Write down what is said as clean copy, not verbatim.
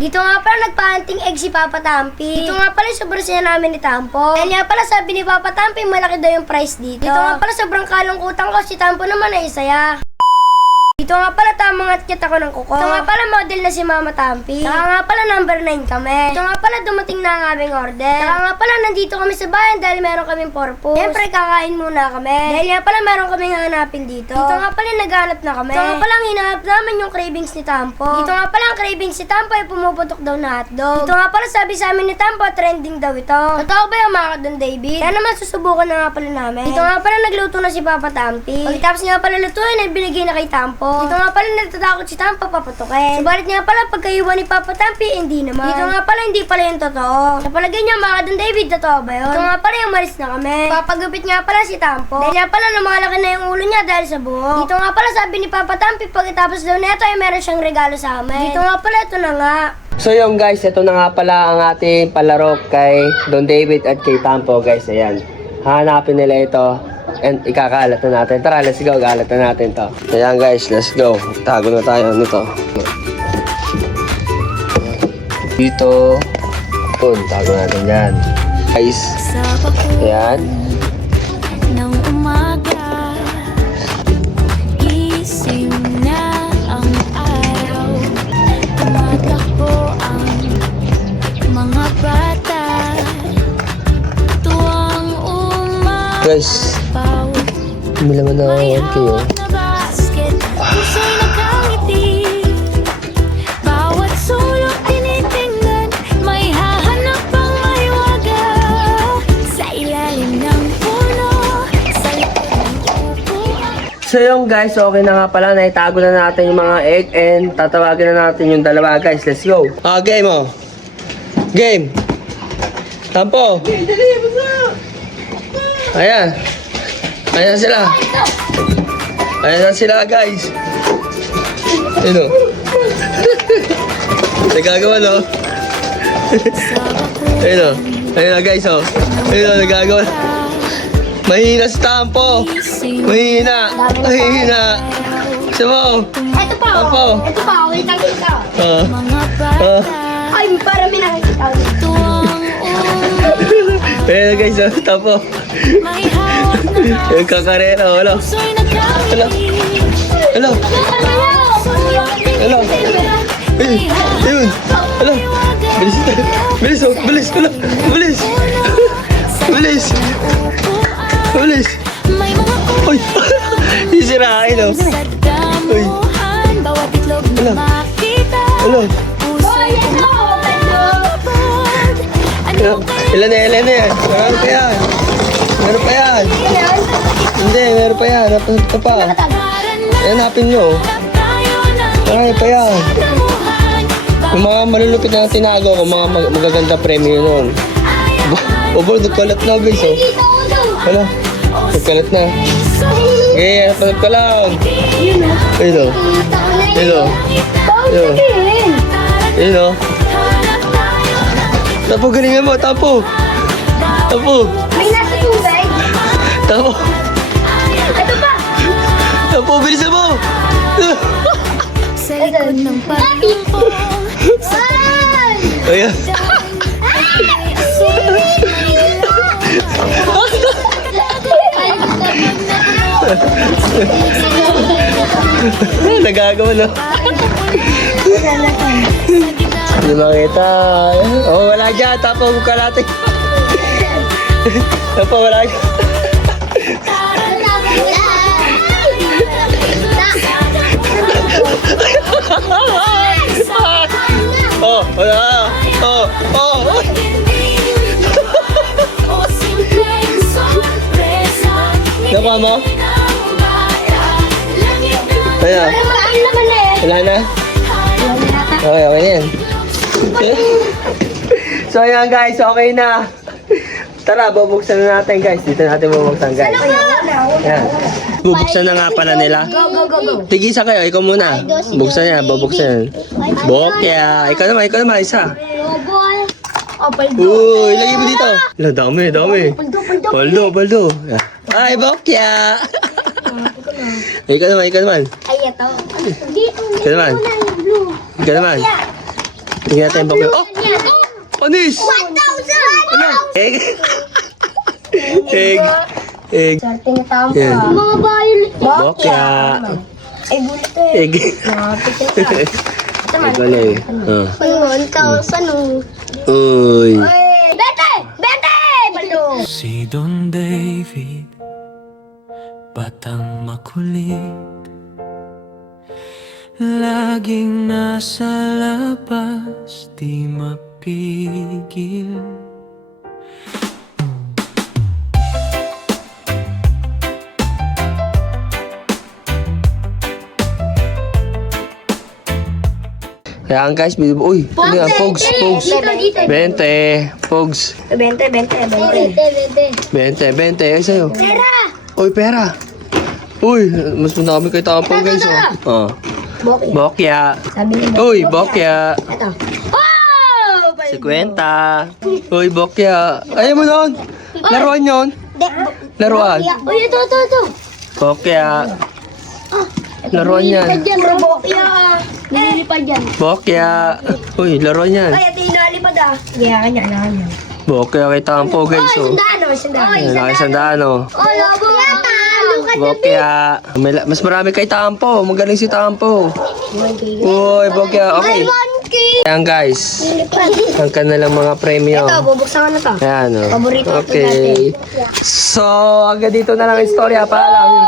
Dito nga pala nagpa-hunting egg si Papa Tampi. Dito nga pala sobrang saya namin ni Tampo. Dahil nga pala sabi ni Papa Tampi malaki daw yung price dito. Dito nga pala sobrang kalungkutan ko si Tampo naman ay saya. Dito nga pala tamang atkit ako ng kuko. Dito nga pala model na si Mama Tampi. Saka nga pala number 9 kami. Dito nga pala dumating na ang aming order. Saka nga pala nandito kami sa bayan dahil meron kaming purpose. Siyempre kakain muna kami. Dahil nga pala meron kaming hanapin dito. Dito nga pala naghanap na kami. Dito nga pala ang hinahanap namin yung cravings ni Tampo. Dito nga pala ang cravings ni Tampo ay pumuputok daw na hotdog. Dito nga pala sabi sa amin ni Tampo trending daw ito. Totoo ba yung mga Don David? Kaya naman susubukan na nga pala namin. Dito nga pala nagluto na si Papa Tampi. Pagkatapos nga pala lutuin ay binigay na kay Tampo. Dito nga pala natatakot si Tampo paputukin. Subalit nga pala pagkaiwan ni Papa Tampi, hindi naman. Dito nga pala hindi pala yung totoo. Sa palagay niya mga Don David, totoo ba yun? Dito nga pala yung malis na kami. Papagupit nga pala si Tampo. Dahil nga pala lumalaki na yung ulo niya dahil sa buhok. Dito nga pala sabi ni Papa Tampi pagkatapos daw neto ay meron siyang regalo sa amin. Dito nga pala ito na nga. So yung guys, ito na nga pala ang ating palaro kay Don David at kay Tampo guys. Ayan, hanapin nila ito and ikakalat na natin. Tara, let's go, kalat na natin to. Ayan guys, let's go. Tago na tayo nito. Dito. Ito, tago natin dyan. Guys, ayan. Ng umaga, gising na ang araw. Tumatakbo ang mga bata. Tuwang Guys, umapaw. hindi naman na kayo. Hawak na basket, puso'y nakangiti. Bawat sulok tinitingnan, may hahanap pang mahiwaga. Sa ilalim ng puno, sa likod ng upuan. So yung guys, okay na nga pala. Naitago na natin yung mga egg and tatawagin na natin yung dalawa guys. Let's go. Game oh. Game. Tampo. Ayan. Ayan sila. Ayan na sila guys. Ayun o. Nagagawa no. Ayun o. Ayun na guys o. Ayun o, nagagawa. Mahina si Tampo. Mahina. Mahina. Gusto mo? Ito pa Tampo. Ito pa, wait lang ito. Mga bata, Ay, parang may nakikita. tuwang Ayun na guys o. Tampo. may hawak na basket. Yung kakarera o. Hello. Puso'y nakangiti. Hello. Hello. Ayun. Hello. Bilis ito. Bilis oh. Bilis. Hello. Bilis. Bilis. Bilis. May mga Uy. Isirain oh. sa damuhan, bawat itlog Hello. na makita. Hello. Puso'y kumabot. Ano Ilan na yan? Meron pa yan. Meron pa yan. Hindi, meron pa yan. Napunta ka pa. Ayan, hanapin nyo. Marami pa yan. Yung mga malulupit na tinago ko, mga magaganda premyo nun. Obo, nagkalat na guys oh. Hala, nagkalat na. Okay, hanap ka lang. Ayun oh. Ayun oh. Ayun. Ayun oh. Tapo, galingan mo, tapo. Tapo. May nasa tubig. Tapo. Ito pa. Tapo, bilisan mo. sa likod ng pagkampong, sa Ayan. may asin, Nagagawa na. Hindi makita. Oh, wala dyan. Tapo, buka natin. Tapo, wala dyan. Oh, wala. Oh, oh. o simpleng sorpresa. Nakuha mo? Ayan. Ano naman na eh. Wala na? Okay, okay na yan. So ayan guys, okay na. Tara, bubuksan na natin guys. Dito natin bubuksan guys. Ayan. Bubuksan na nga pala nila. Go, go, go, go. Tigisa kayo, ikaw muna. Buksan niya, bubuksan. Bokya. Ikaw naman, isa. Oh, paldo. Uy, lagay mo dito. Wala, dami. Paldo. Ay, bokya. Ikaw naman. Ay, ito. Dito. Ikaw naman. Blue. Ikaw naman. Tingnan natin yung bokya. Oh! Panis! 1,000! Ano? Egg. Egg. Egg. Swerte na tampo. Yan. Mga violet. Bokya. Ay, gulit to eh. Egg. Egg wala eh. Ah. 1,000 oh. Uy. Ay, bete! Bete! Balo! Si Don David, batang makulit, laging nasa labas, di mapigil. Ayan guys, uy, ano yan, Pogs, Pogs. 20, Pogs. 20. 20, ay sa'yo. Pera! Uy, pera. Uy, mas muna kami kay Tapo guys, oh. Oh. Bokya. Bokya. Sabi ni Uy, Bokya. Ito. Oh! 50. Uy, Bokya. Ayaw mo nun. Laruan yun. Laruan. Uy, ito. Bokya. Laruan yan. Dyan, Bokya. Nililipad yan. Bokya. Uy, laruan yan. Ay, ito yung nalipad ah. Kaya kanya. Bokya kay Tapo guys, oh. Sandaan. Ayan, nakasandaan, oh. Oh, lobo. Bokya. Mas marami kay Tampo. Magaling si Tampo. Uy, Bokya. Okay. Ayan guys. Ang kanilang mga premyo. Ito, bubuksan ko na to. Ayan, oh. Paborito ko Okay. So, hanggang dito na lang ang istorya. Paalam.